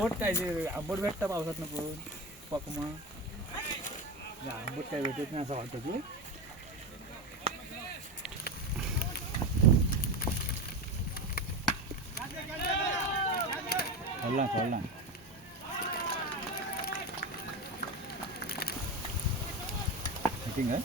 आंबट काय आंबट भेटता पावसात नको पकमा आंबट काय भेटत नाही असं वाटतं की चला मीटिंग आहे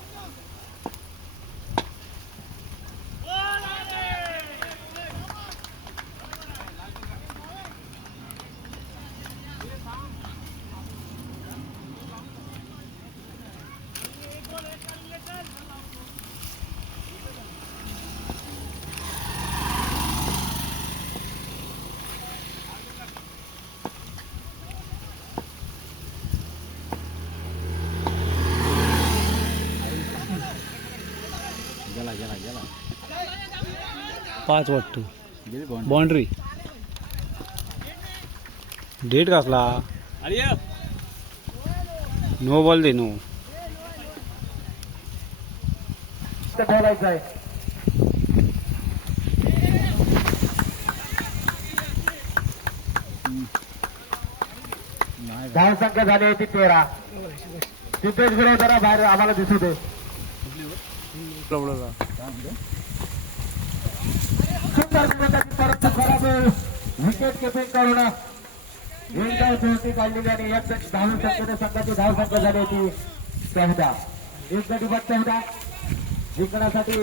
गेला 5 वाटतो बाउंड्री डेट कसला नो बॉल दे नो बोलायचं आहे धाव संख्या झाली होती 13 तिथेच गेलो जरा बाहेर आम्हाला दिसू दे विकेट किपिंग करून धाव काढलेली आणि एक धावून संख्येने संघाची धाव संख्या झाली होती 14 एक गडी बस 14 जिंकण्यासाठी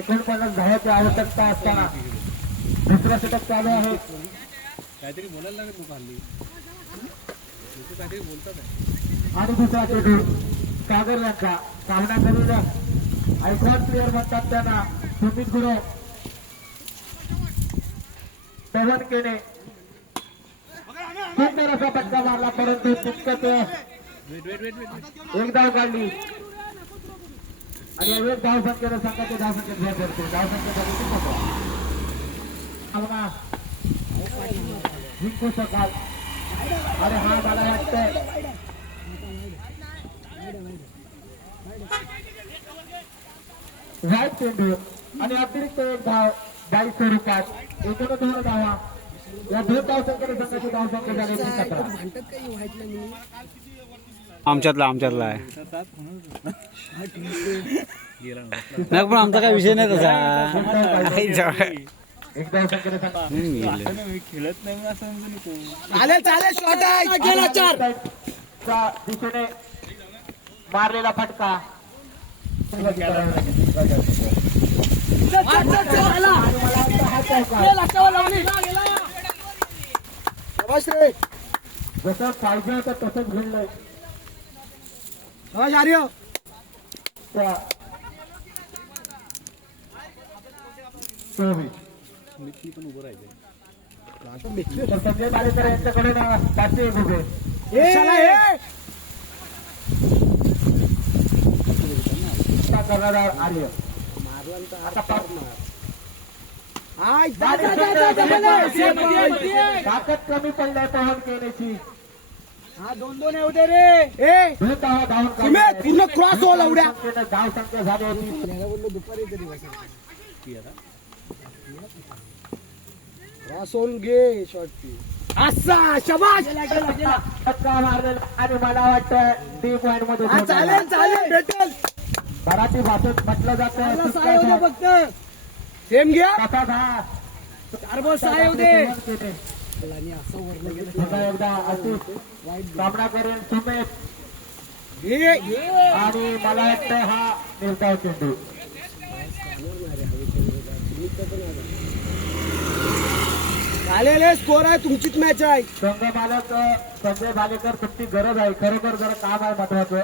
49 धावाची आवश्यकता असताना दुसरा षटक चालू आहे काहीतरी बोलायला लागत नको हल्ली काहीतरी बोलतात आणि दुसरा चेंडू सागर यांचा सामना करून आयकॉन प्लेअर म्हणतात त्यांना सुमित गुरु पवन केने सुंदर असा फटका मारला परंतु तितकं एक धाव काढली आणि एक धाव संख्येने संघाचे धाव संख्येत भर पडते धाव संख्या जिंकू शकाल अरे हा मला वाटतंय वाईट चेंडू आणि अतिरिक्त एक धाव 22 स्वरूपात 29 धावा या 2 धाव संख्येने संघाची धाव संख्या झाली 17 आमच्यातला आहे नाही पण आमचा काही विषय नाही तसा एक धाव संख्येने संघ खेळत नाही असं समजू नको चालेल शॉट आहे गेला 4 च्या दिशेने मारलेला फटका जसं पाहिजे होतं तसंच घडलंय पण उभं राहायचं संजय मारेकर यांच्याकडे पाचशे उभे कर्णधार आर्य ताकद कमी पडलाय पवन केण्याची हा 2-2 येऊ दे रे पूर्ण क्रॉस होला उड्या धाव संख्या झाली होती दुपारी तरी क्रॉस होऊन घे शॉट असा शबाश फटका मारलेला आणि मला वाटतं 3 पॉइंट मध्ये चालेल भेटेल मराठी भाषेत म्हटलं जातं फक्त सेम घ्या कसा धा 4 बॉल 6 येऊ दे एकदा अशी सामना करेल सुमेध आणि मला वाटतं हा निर्धाव चेंडू चालेल स्कोर आहे तुमचीच मॅच आहे संघ मालक संजय भालेकर तुमची गरज आहे खरोखर जरा काम आहे महत्वाचं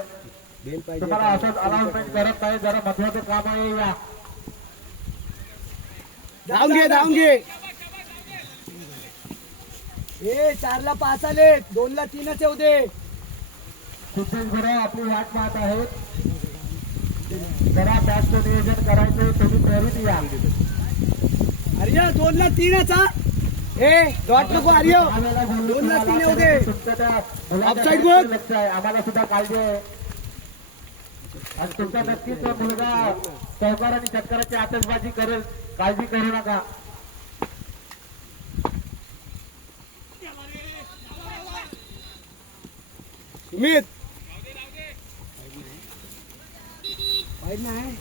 तुम्हाला असंच अनाउन्समेंट करत नाही जरा महत्वाचं काम आहे या धावून घे ए 4 ला 5 आले 2 ला 3च येऊ दे सिद्धेश गुरु आपली वाट पाहत आहेत जरा बॅटचं नियोजन करायचं तुम्ही तयारीत या अरे 2 ला 3च ए डॉट नको आर्य 2 ला 3 येऊ दे ऑफसाइड बघ आम्हाला सुद्धा काळजी आहे आणि तुमचा नक्कीच मुलगा चौकार आणि षटकाराची आतषबाजी करेल काळजी करू नका सुमित वाईट नाही.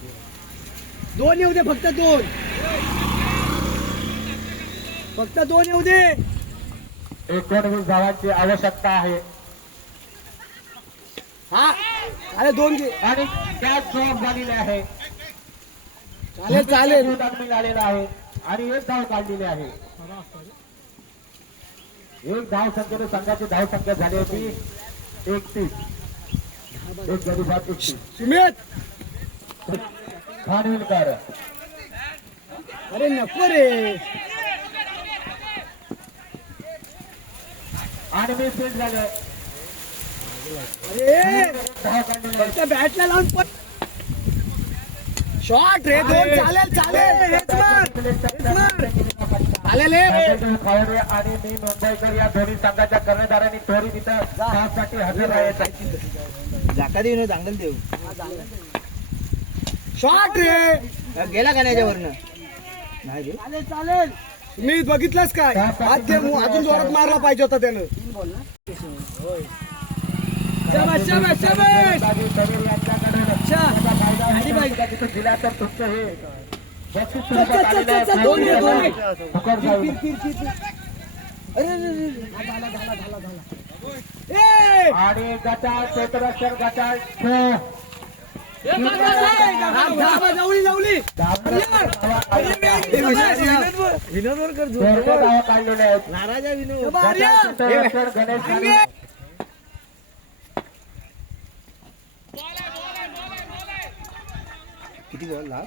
दोन येऊ दे फक्त दोन. फक्त दोन येऊ दे. 19 धावांची आवश्यकता आहे हा अरे दोन घे. आणि त्याच जॉब झालेले आहे. चालेल चालेल. मिळालेला आहे आणि एक धाव काढलेली आहे. एक धाव संख्येने संघाची धाव संख्या झाली होती 31. एक गडी बाद 31. सुमित खानविलकर अरे नको रे. आणि मी फील्ड झालं. अरे धाव काढलेली आहे. फक्त बॅटला लावून पण शॉट रे. दोन चालेल चालेल. हेच मार. हेच मार. चालेल हे. खावडे आणि मी मुंबईकर या दोन्ही संघाच्या कर्णधारांनी तोरी इथं धावसाठी हजर आहेत. जाका देऊ चांगलं देऊ. शॉट रे. गेला का याच्यावरनं. नाही रे. चालेल चालेल. मी बघितलंच काय अजून जोरात मारला पाहिजे होता त्यानं. शाबास शाबास शाबास. तिथं दिला तर तुमचं हे बक्षीस चल, चल, चल, चल, चल, दोन आहे, दोन आहे. फुकट जाईल. अरे ए आणि गटाळ क्षेत्ररक्षण गटाळ लावली लावली. विनोदवर कर धावा काढलेले आहेत. नाराज आहे विनोद. क्षेत्ररक्षण गणेश गावी. किती बॉल लाव.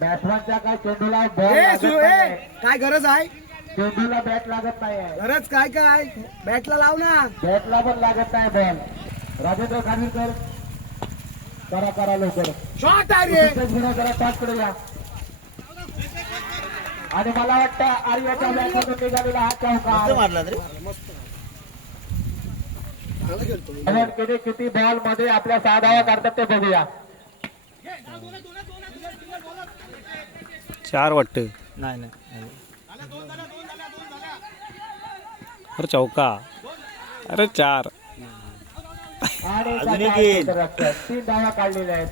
बॅट्समॅनच्या काय चेंडूला ए, बॉल लागत नाही. काय गरज आहे. चेंडूला बॅट लागत नाही. गरज काय काय बॅटला लाव ना. बॅटला पण लागत नाही बॉल. राजेंद्र खानविलकर करा लवकर. शॉट आहे रे. जरा टॉचकडे या. आणि मला वाटतं आर्याच्या बॅटमधून निघालेला हा चौकार. मारला रे. किती बॉल मध्ये आपल्या 6 धावा काढतात ते बघूया. 4 वाटतं. नाही नाही. अरे चौका. अरे 4. आणि अजून एक त्याच्या येईल. क्षेत्ररक्षण 3 धावा काढलेल्या आहेत.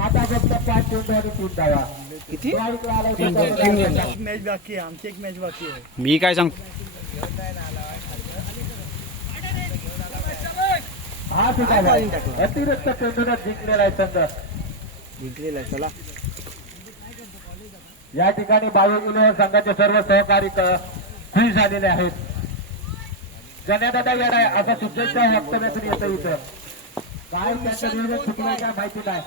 आता फक्त 5 चेंडू आणि 3 धावा. किती स्ट्राईकला आलाय क्षेत्ररक्षण. मॅच बाकी आहे. आमची एक मॅच बाकी आहे. मी काय सांग. हा सुद्धा अतिरिक्त चेंडूने जिंकलेला आहे संघ. जिंकलेला आहे. चला या ठिकाणी बायोगिरीवर संघाचे सर्व सहकारी खुश झालेले आहेत. जन्यादादा येणार आहे असं शुभेच्छा वक्तव्यातून येतं इथं. काय त्यांचं नियोजन चुकलंय काय माहिती नाही.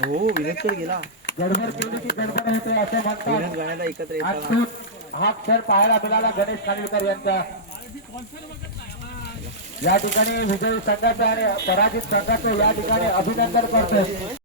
हो विनोदकडे गेला. गडबड केली की गडबड होते असं म्हणतात. गाण्याला एकत्र आजून हा खेळ पाहायला मिळाला गणेश खानविलकर यांचा. या ठिकाणी विजयी संघाचं आणि पराजित संघाचं या ठिकाणी अभिनंदन करतो.